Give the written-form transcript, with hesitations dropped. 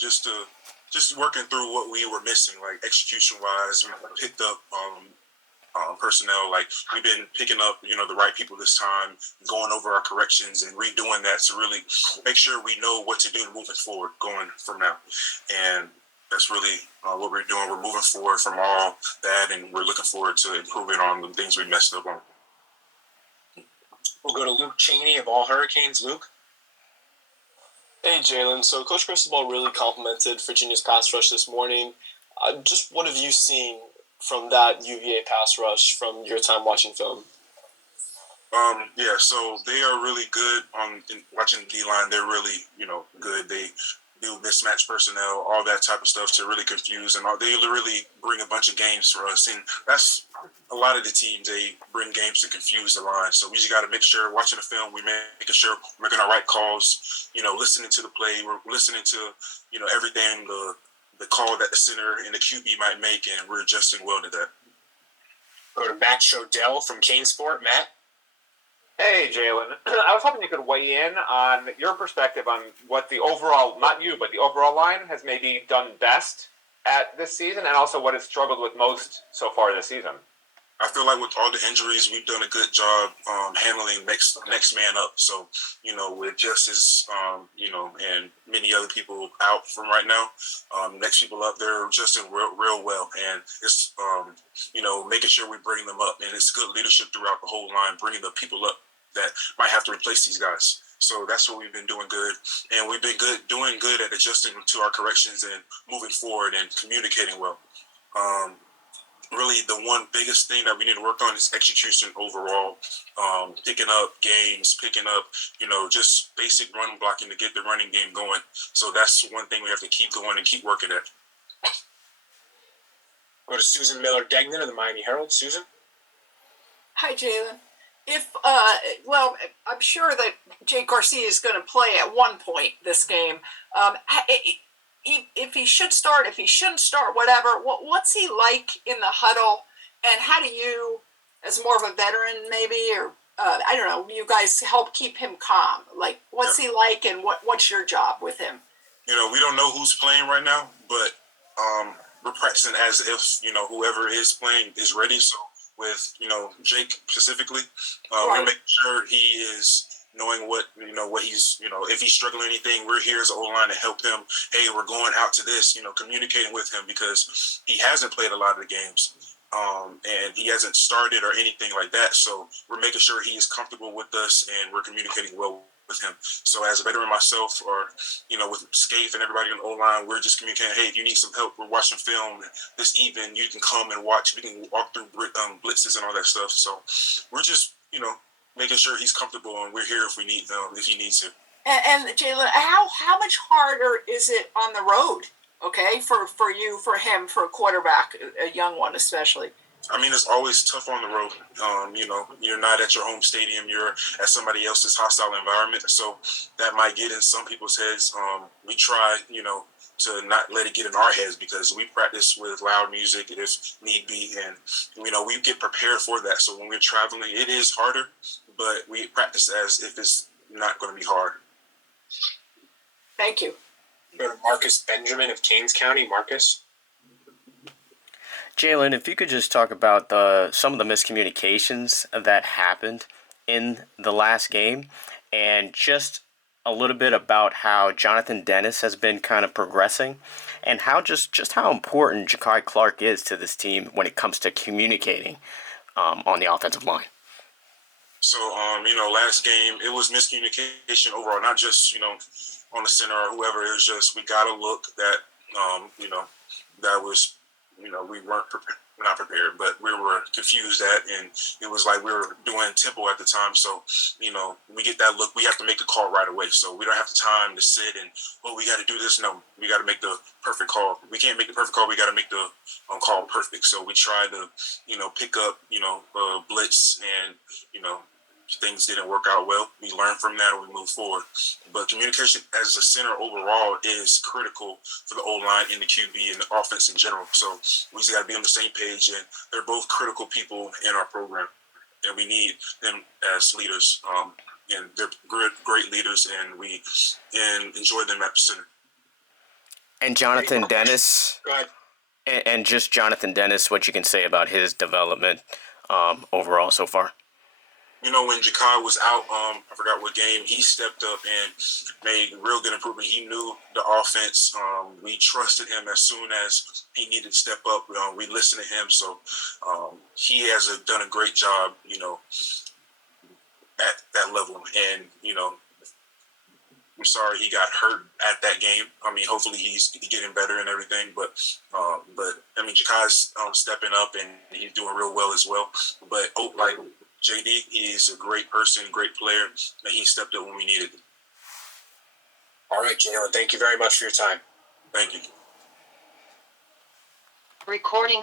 just working through what we were missing, like execution wise. We picked up personnel. Like we've been picking up, the right people this time, going over our corrections and redoing that to really make sure we know what to do moving forward, going from now. And that's really what we're doing. We're moving forward from all that, and we're looking forward to improving on the things we messed up on. We'll go to Luke Cheney of All Hurricanes. Luke? Hey, Jalen. So Coach Cristobal really complimented Virginia's pass rush this morning. Just what have you seen from that UVA pass rush from your time watching film? Yeah, so they are really good in watching the D-line. They're really, good. They do mismatch personnel, all that type of stuff to really confuse, and they really bring a bunch of games for us. And that's a lot of the teams, they bring games to confuse the line. So we just got to make sure, watching the film, we're making sure we're making our right calls, listening to the play. We're listening to, everything, the call that the center and the QB might make, and we're adjusting well to that. Go to Matt Shodell from Kane Sport. Matt? Hey, Jalen. I was hoping you could weigh in on your perspective on what the overall, not you, but the overall line has maybe done best at this season, and also what it's struggled with most so far this season. I feel like with all the injuries, we've done a good job handling next man up. So, with Justice, and many other people out from right now, next people up, they're adjusting real well. And it's, making sure we bring them up. And it's good leadership throughout the whole line, bringing the people up that might have to replace these guys. So that's what we've been doing good. And we've been doing good at adjusting to our corrections and moving forward and communicating well. Really, the one biggest thing that we need to work on is execution overall, picking up games, picking up, just basic run blocking to get the running game going. So that's one thing we have to keep going and keep working at. Go to Susan Miller-Degnan of the Miami Herald. Susan? Hi, Jalen. I'm sure that Jake Garcia is going to play at one point this game. If he should start, if he shouldn't start, whatever, what's he like in the huddle? And how do you, as more of a veteran maybe, or I don't know, you guys help keep him calm? Like, what's he like, and what's your job with him? We don't know who's playing right now, but we're practicing as if, whoever is playing is ready. So with, Jake specifically, we're making sure he is knowing what he's, if he's struggling anything, we're here as an O-line to help him. Hey, we're going out to this, communicating with him because he hasn't played a lot of the games. And he hasn't started or anything like that. So we're making sure he is comfortable with us and we're communicating well with him. So as a veteran myself, or, with Scaife and everybody on the O-line, we're just communicating, hey, if you need some help, we're watching film this evening, you can come and watch. We can walk through blitzes and all that stuff. So we're just, making sure he's comfortable, and we're here if he needs to. And Jalen, how much harder is it on the road? Okay, for you, for him, for a quarterback, a young one especially. I mean, it's always tough on the road. You're not at your home stadium. You're at somebody else's hostile environment. So that might get in some people's heads. We try, to not let it get in our heads because we practice with loud music if need be. And, we get prepared for that. So when we're traveling, it is harder, but we practice as if it's not going to be hard. Thank you. Go to Marcus Benjamin of Kings County. Marcus? Jalen, if you could just talk about some of the miscommunications that happened in the last game, and just a little bit about how Jonathan Dennis has been kind of progressing, and how just how important Ja'Kai Clark is to this team when it comes to communicating on the offensive line. So, last game, it was miscommunication overall, not just, on the center or whoever. It was just, we got to look that, that was, we weren't not prepared, but we were confused at, and it was like we were doing tempo at the time. So, we get that look, we have to make the call right away. So we don't have the time to sit and, we got to do this. No, we got to make the perfect call. We can't make the perfect call. We got to make the call perfect. So we try to, pick up, blitz, and, things didn't work out well. We learn from that and we move forward. But communication as a center overall is critical for the O-line and the QB and the offense in general. So we just got to be on the same page, and they're both critical people in our program, and we need them as leaders. And they're great leaders, and we enjoy them at center. And Jonathan Dennis, Go ahead. and just Jonathan Dennis, what you can say about his development overall so far? You know, when Jakai was out, I forgot what game, he stepped up and made real good improvement. He knew the offense. We trusted him as soon as he needed to step up. We listened to him. So he has done a great job, you know, at that level. And, you know, I'm sorry he got hurt at that game. I mean, hopefully he's getting better and everything. But I mean, Jakai's stepping up and he's doing real well as well. But like JD, he's a great person, great player, and he stepped up when we needed him. All right, Jalen, thank you very much for your time. Thank you. Recording